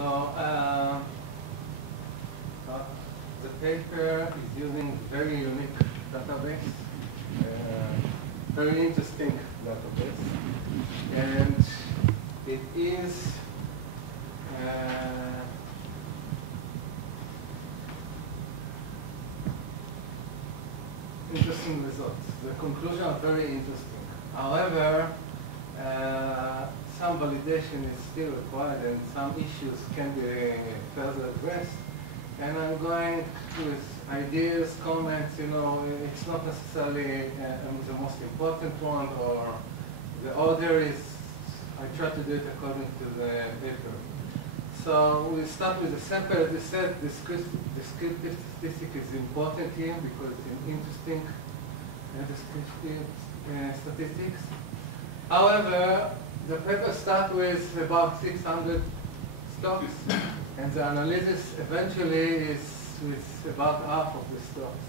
So the paper is using very unique database, very interesting database, and it is interesting results. The conclusions are very interesting. However, some validation is still required and some issues can be further addressed. And I'm going with ideas, comments, it's not necessarily the most important one, or the order is, I try to do it according to the paper. So we start with the sample. As I said, descriptive statistic is important here because it's an interesting descriptive statistics. However, the paper starts with about 600 stocks, and the analysis eventually is with about half of the stocks.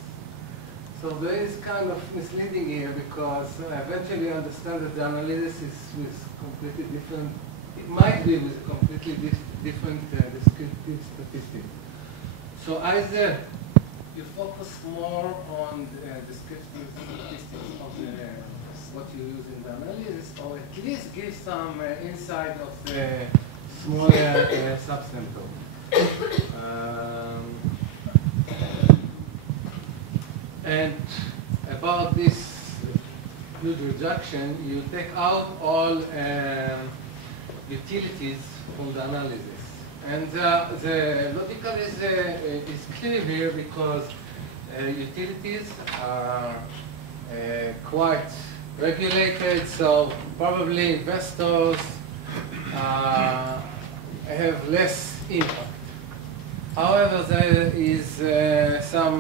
So there is kind of misleading here because eventually you understand that the analysis is with completely different, it might be with completely different descriptive statistics. So either you focus more on the descriptive statistics of what you use in the analysis, or at least give some insight of the smaller subsample. And about this huge reduction, you take out all utilities from the analysis. And the logical is clear here because utilities are quite regulated, so probably investors have less impact. However, there is some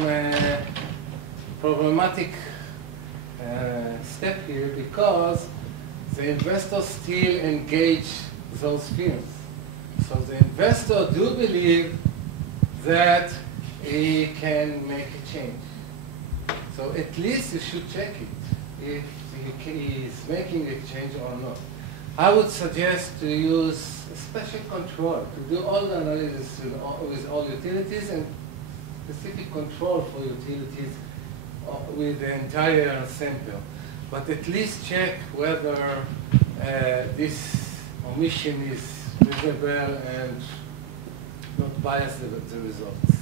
problematic step here because the investors still engage those firms. So the investor do believe that he can make a change. So at least you should check it if he is making a change or not. I would suggest to use a special control to do all the analysis with all utilities and specific control for utilities with the entire sample. But at least check whether this omission is reasonable and not bias the results.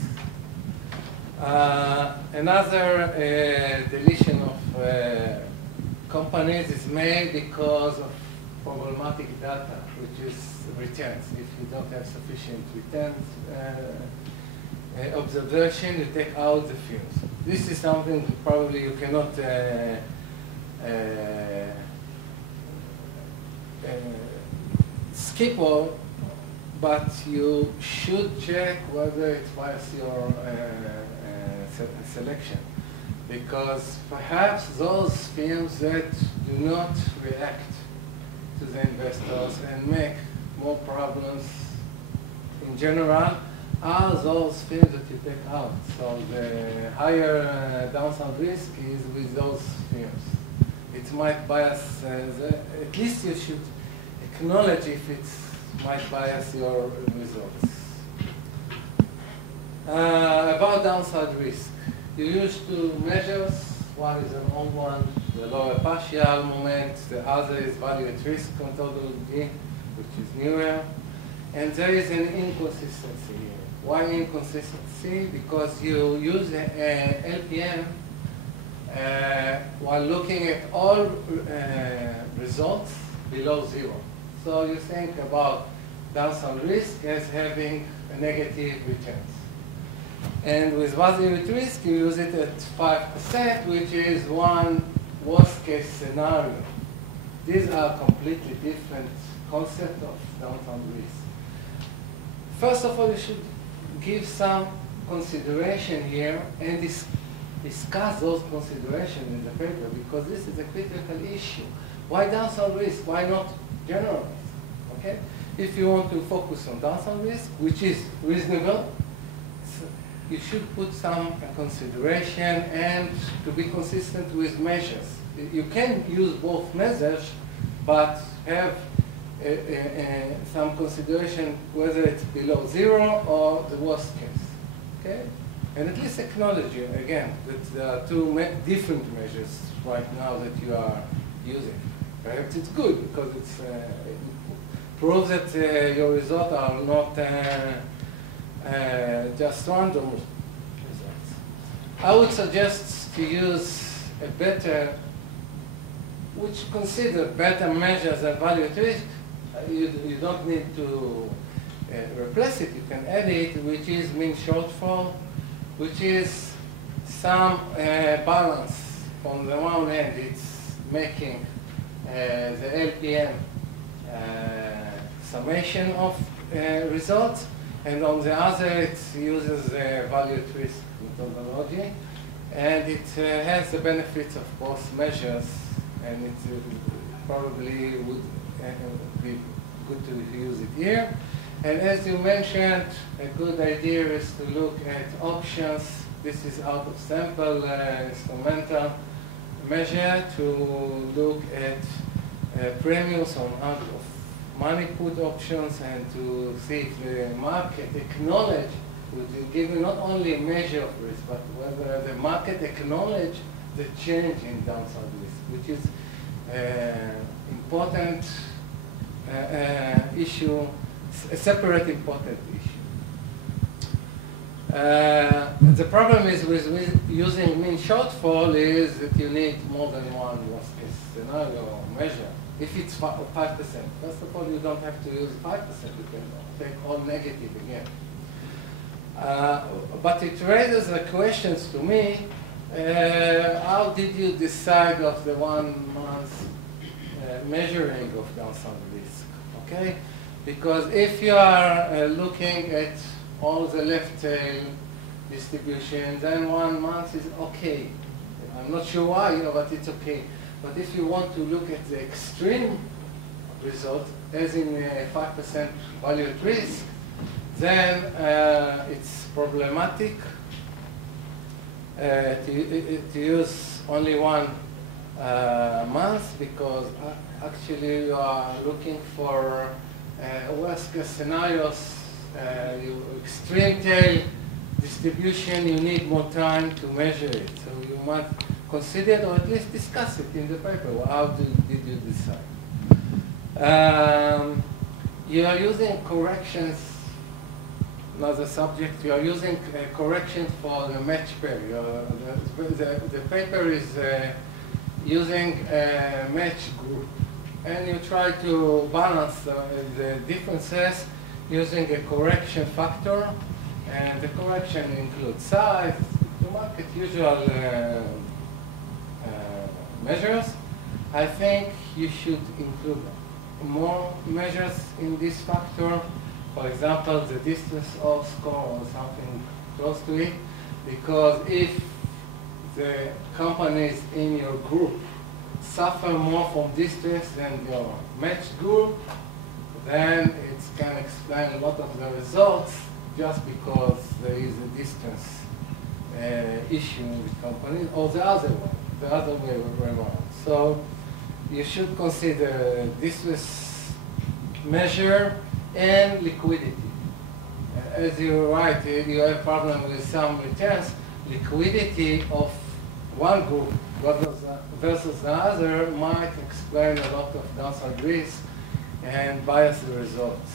Another deletion of companies is made because of problematic data, which is returns. If you don't have sufficient returns observation, you take out the firms. This is something probably you cannot skip all, but you should check whether it bias your selection. Because perhaps those firms that do not react to the investors and make more problems in general are those firms that you take out. So the higher downside risk is with those firms. It might bias, at least you should acknowledge if it might bias your results. About downside risk. You use two measures. One is an old one, the lower partial moment. The other is value at risk methodology, which is newer. And there is an inconsistency here. Why inconsistency? Because you use LPM while looking at all results below zero. So you think about downside risk as having a negative returns. And with value at risk, you use it at 5%, which is one worst case scenario. These are completely different concepts of downside risk. First of all, you should give some consideration here and discuss those considerations in the paper, because this is a critical issue. Why downside risk? Why not general risk? Okay? If you want to focus on downside risk, which is reasonable, you should put some consideration and to be consistent with measures. You can use both measures, but have some consideration whether it's below 0 or the worst case. Okay? And at least acknowledge, again, that there are two different measures right now that you are using. Perhaps it's good because it proves that your results are not just random results. I would suggest to use a better, which consider better measures than value at risk. You don't need to replace it. You can add it, which is mean shortfall, which is some balance. On the one hand, it's making the LPM summation of results, and on the other, it uses value at risk methodology, and it has the benefits of both measures, and it probably would be good to use it here. And as you mentioned, a good idea is to look at options. This is out of sample instrumental measure to look at premiums on out of money put options and to see if the market acknowledge, which will give you not only a measure of risk, but whether the market acknowledge the change in downside risk, which is important issue, a separate important issue. The problem is with using mean shortfall is that you need more than one worst case scenario measure. If it's 5%, first of all, you don't have to use 5%. You can take all negative again. But it raises the questions to me, how did you decide of the 1 month measuring of downside risk? Okay? Because if you are looking at all the left tail distribution, then 1 month is okay. I'm not sure why, but it's okay. But if you want to look at the extreme result, as in 5% value at risk, then it's problematic to use only 1 month, because actually you are looking for worst case scenarios, extreme tail distribution, you need more time to measure it. So you might consider it, or at least discuss it in the paper. How did you decide? You are using corrections, another subject, you are using corrections for the match pair. The paper is using a match group, and you try to balance the differences using a correction factor, and the correction includes size, the market usual measures. I think you should include more measures in this factor, for example, the distance of score or something close to it, because if the companies in your group suffer more from distance than your matched group, then it can explain a lot of the results just because there is a distance issue with companies, or the other way around. So you should consider distance measure and liquidity. As you write, you have a problem with some returns. Liquidity of one group versus the other might explain a lot of downside risk and bias the results.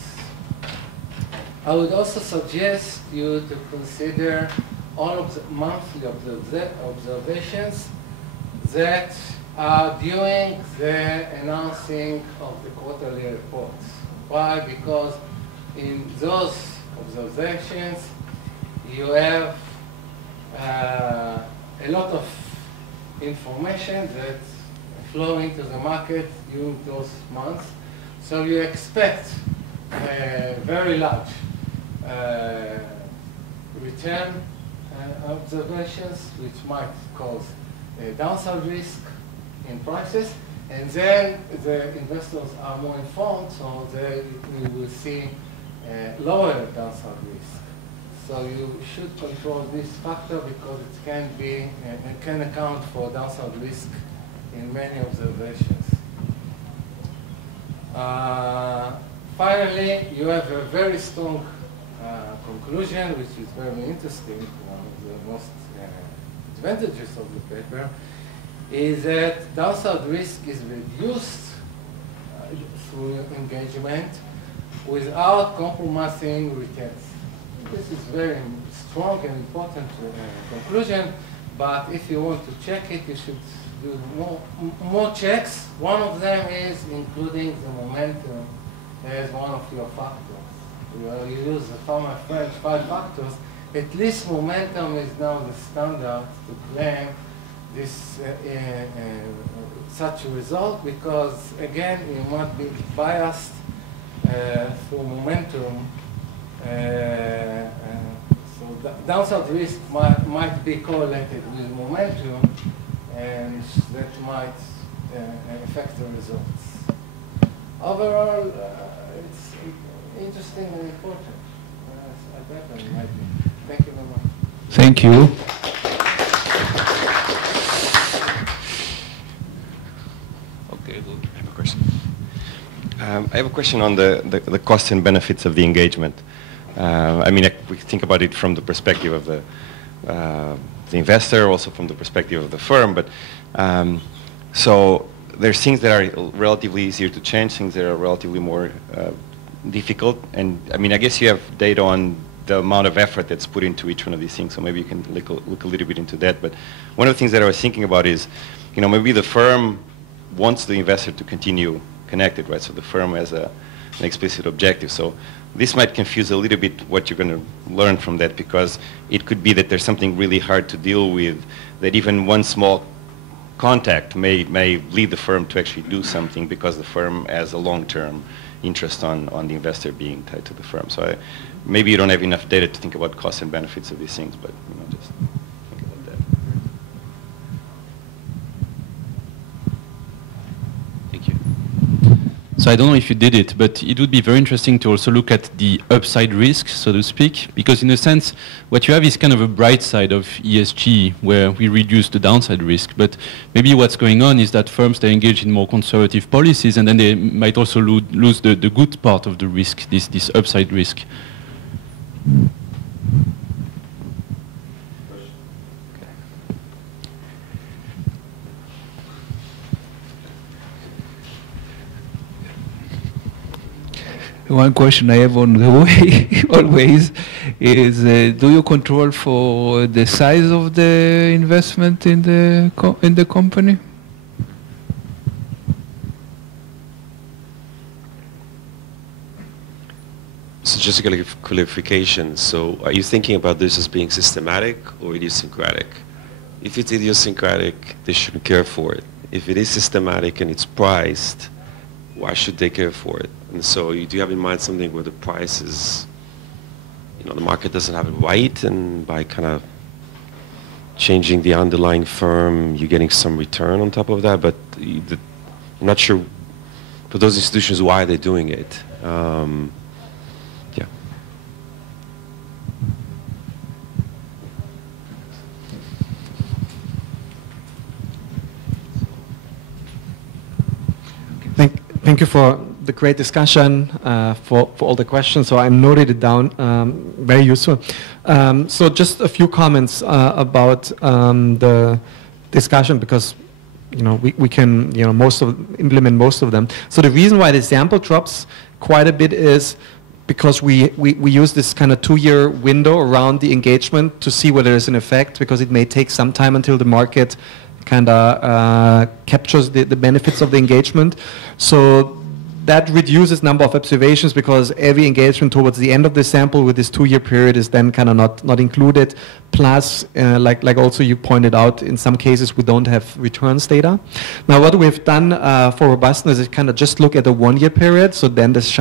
I would also suggest you to consider all of the monthly observations that are during the announcing of the quarterly reports. Why? Because in those observations you have a lot of information that flow into the market during those months. So you expect very large return observations, which might cause downside risk in prices, and then the investors are more informed, so we will see lower downside risk. So you should control this factor because it can account for downside risk in many observations. finally, you have a very strong conclusion, which is very interesting. One of the most advantages of the paper is that downside risk is reduced through engagement without compromising returns. This is very strong and important conclusion, but if you want to check it, you should do more checks. One of them is including the momentum as one of your factors. You use the former French 5 factors. At least momentum is now the standard to claim this such a result, because again you might be biased through momentum. So downside risk might be correlated with momentum, and that might affect the results. Overall, it's interesting and important. Thank you very much. Thank you. Okay, I have a question. I have a question on the costs and benefits of the engagement. I mean, we think about it from the perspective of the investor, also from the perspective of the firm, but so there's things that are relatively easier to change, things that are relatively more difficult, and I mean, I guess you have data on the amount of effort that's put into each one of these things, so maybe you can look a little bit into that. But one of the things that I was thinking about is, you know, maybe the firm wants the investor to continue connected, right? So the firm has an explicit objective. So this might confuse a little bit what you're going to learn from that, because it could be that there's something really hard to deal with, that even one small contact may lead the firm to actually do something, because the firm has a long-term interest on the investor being tied to the firm. So maybe you don't have enough data to think about costs and benefits of these things, but you know, just think about that. Thank you. So I don't know if you did it, but it would be very interesting to also look at the upside risk, so to speak, because in a sense, what you have is kind of a bright side of ESG, where we reduce the downside risk. But maybe what's going on is that firms, they engage in more conservative policies, and then they might also lose the good part of the risk, this upside risk. One question I have on the way always is, do you control for the size of the investment in the company? So just a clarification. So are you thinking about this as being systematic or idiosyncratic? If it's idiosyncratic, they shouldn't care for it. If it is systematic and it's priced, why should they care for it? And so do you have in mind something where the price is, you know, the market doesn't have it right, and by kind of changing the underlying firm, you're getting some return on top of that? But I'm not sure for those institutions why they're doing it. Yeah. Thank you for the great discussion, for all the questions. So I noted it down, very useful. So just a few comments about the discussion, because we can implement most of them. So the reason why the sample drops quite a bit is because we use this kind of 2-year window around the engagement to see whether there's an effect, because it may take some time until the market kind of captures the benefits of the engagement. So that reduces number of observations, because every engagement towards the end of the sample with this 2-year period is then kind of not included. Plus, like also you pointed out, in some cases we don't have returns data. Now what we've done for robustness is kind of just look at the 1-year period, so then this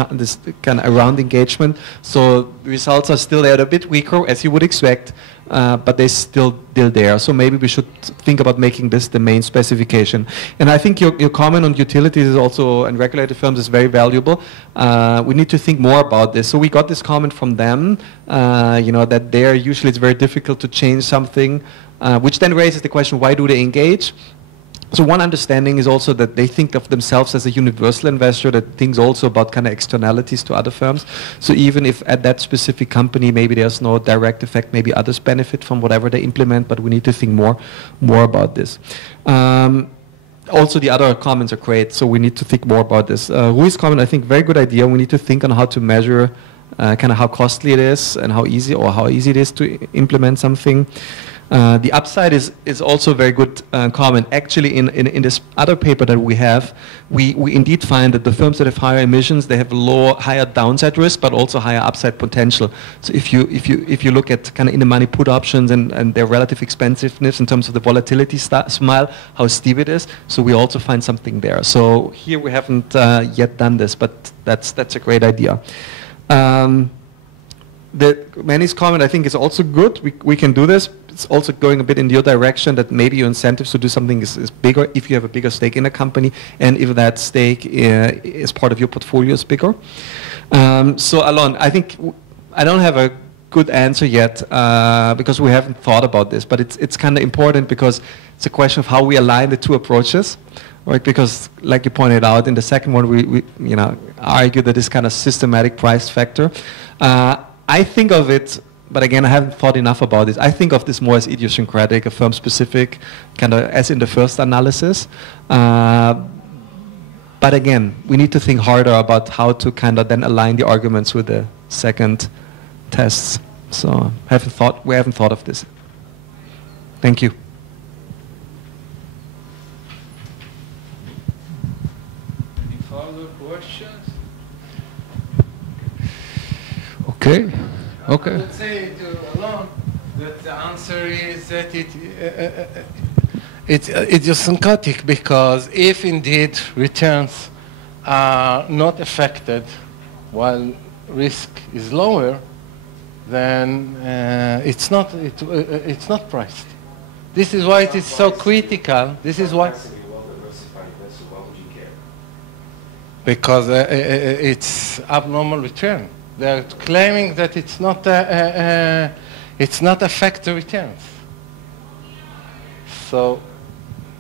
kind of around engagement. So results are still a bit weaker, as you would expect, but they're still there. So maybe we should think about making this the main specification. And I think your comment on utilities is also, and regulated firms, is very valuable. We need to think more about this. So we got this comment from them, that there usually it's very difficult to change something, which then raises the question, why do they engage? So one understanding is also that they think of themselves as a universal investor that thinks also about kind of externalities to other firms. So even if at that specific company maybe there's no direct effect, maybe others benefit from whatever they implement, but we need to think more about this. Also, the other comments are great, so we need to think more about this. Rui's comment, I think, very good idea. We need to think on how to measure kind of how costly it is and how easy it is to implement something. The upside is also a very good comment. Actually, in this other paper that we have, we indeed find that the firms that have higher emissions, they have higher downside risk, but also higher upside potential. So if you look at kind of in the money put options and their relative expensiveness in terms of the volatility smile, how steep it is, so we also find something there. So here we haven't yet done this, but that's a great idea. Manny's comment, I think, is also good. We can do this. It's also going a bit in your direction that maybe your incentives to do something is bigger if you have a bigger stake in a company and if that stake is part of your portfolio is bigger. So Alon, I think I don't have a good answer yet because we haven't thought about this, but it's kind of important because it's a question of how we align the two approaches. Right, because like you pointed out, in the second one, we argue that this kind of systematic price factor. I think of it, but again, I haven't thought enough about this. I think of this more as idiosyncratic, a firm-specific, kind of as in the first analysis. But again, we need to think harder about how to kind of then align the arguments with the second tests. So we haven't thought of this. Thank you. Okay. Okay. I would say to Alon that the answer is that it's idiosyncratic because if indeed returns are not affected while risk is lower, then it's not priced. This is why it is so critical. This is why. Because it's abnormal return. They're claiming that it's not affect the returns. So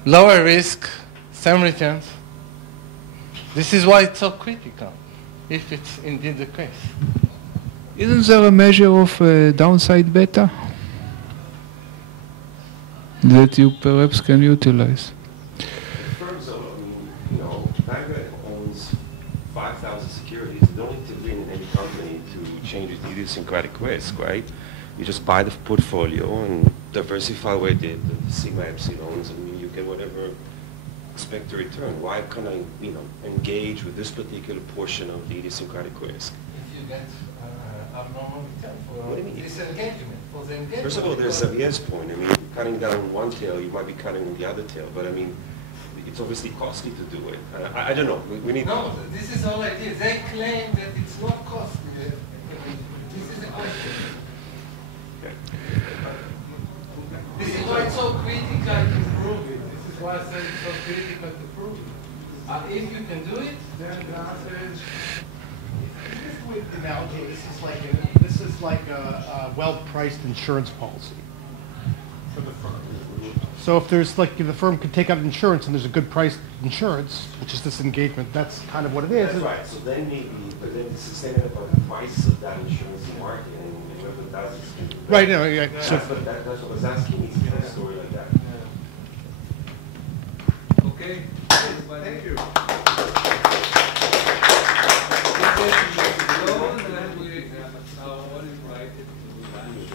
lower risk, same returns. This is why it's so critical, if it's indeed the case. Isn't there a measure of downside beta that you perhaps can utilize? Firms, Vanguard owns 5,000 securities. They don't need to be in any company to change its idiosyncratic risk, right? You just buy the portfolio and diversify where the sigma epsilons, and you get whatever expected return. Why can't I, engage with this particular portion of the idiosyncratic risk? If you get abnormal return for disengagement, for the engagement. First of all, there's Xavier's point. Cutting down one tail, you might be cutting the other tail, but it's obviously costly to do it. I don't know. We need. No, this is all I did. They claim that it's not costly. This is the question. Okay. This is why it's so critical to prove it. This is why I say it's so critical to prove it. If you can do it, then the answer is. Just with the analogy, this is like a well-priced insurance policy for the firm. So if there's the firm could take out insurance and there's a good priced insurance, which is this engagement, that's kind of what it is. That's right. So then maybe, but then it's the same about the price of that insurance market and whoever does it. Right. No. Yeah. That's what I was asking. It's a story like that. Okay. Thank you. Then we are all invited to lunch.